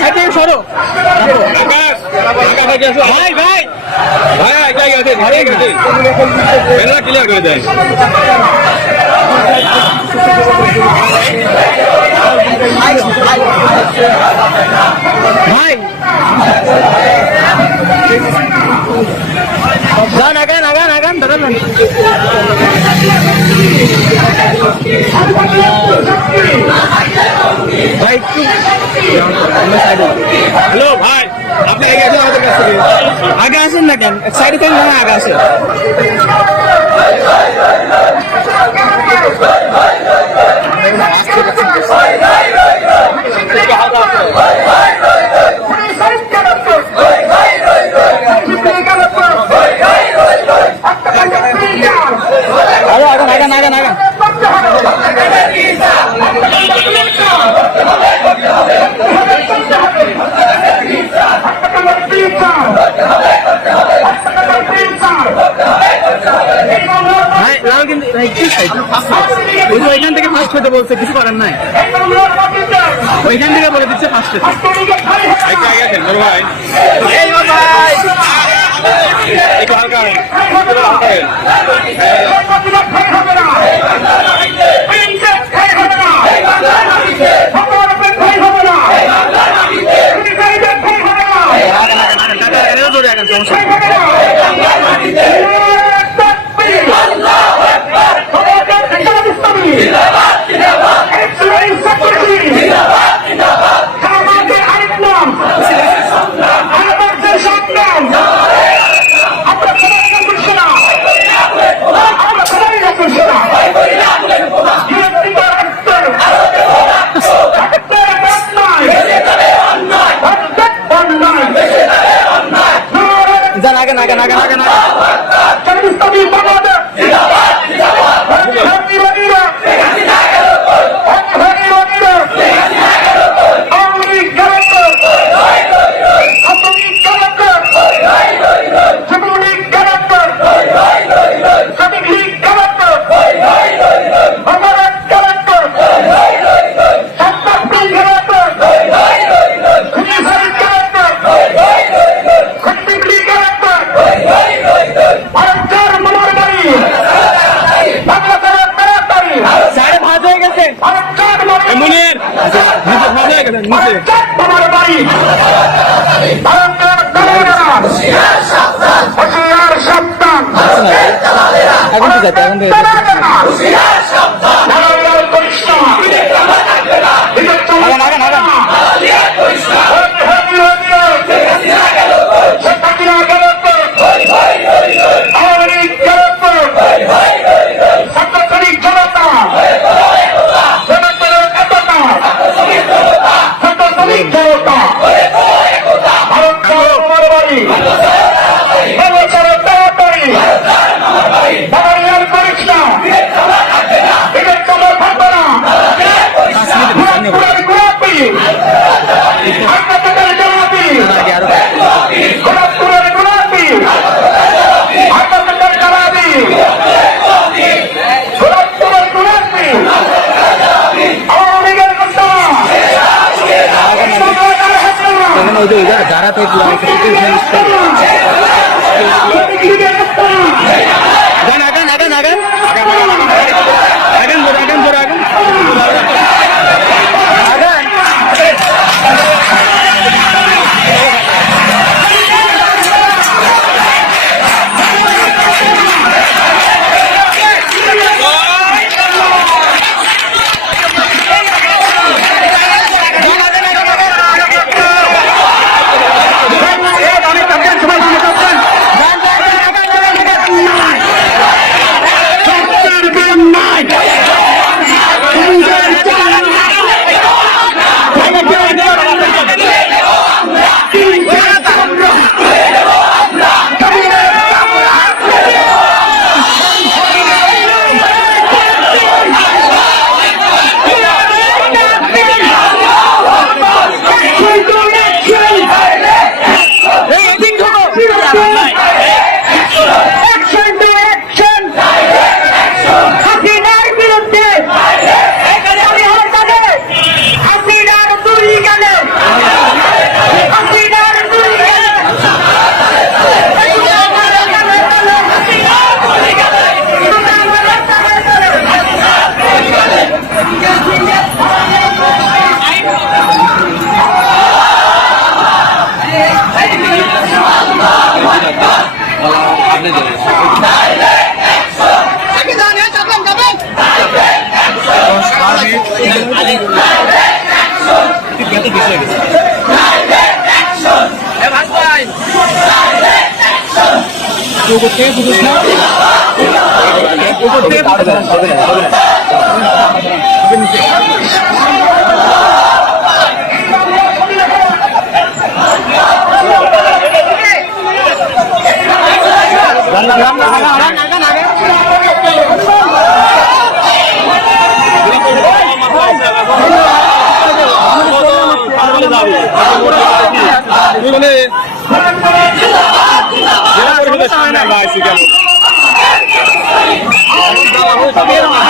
সাইডে সরো। ভাই ভাই। ভাই এক জায়গায় আছে ভাই গেছে এরা ক্লিয়ার করে দেয়। ভাই। যান দাঁড়ান ভাই হ্যালো, ভাই, আপনি আগে আসেন আমাদের কাছ থেকে। আগে আসেন না কেন? সাইডে কেন আগে আসেন। ওইখান থেকে ফার্স্ট হতে বলছে কিছু করার নাই। ওইখান থেকে বলে দিচ্ছে ফার্স্ট হতে। ফাঁস হয়ে গেছেন নিচে এখন ঠিক আছে এখন इधर धारा पे উপর থেকে বুঝিস না? উপর পরিষদের সামনে আমরা কেন আমার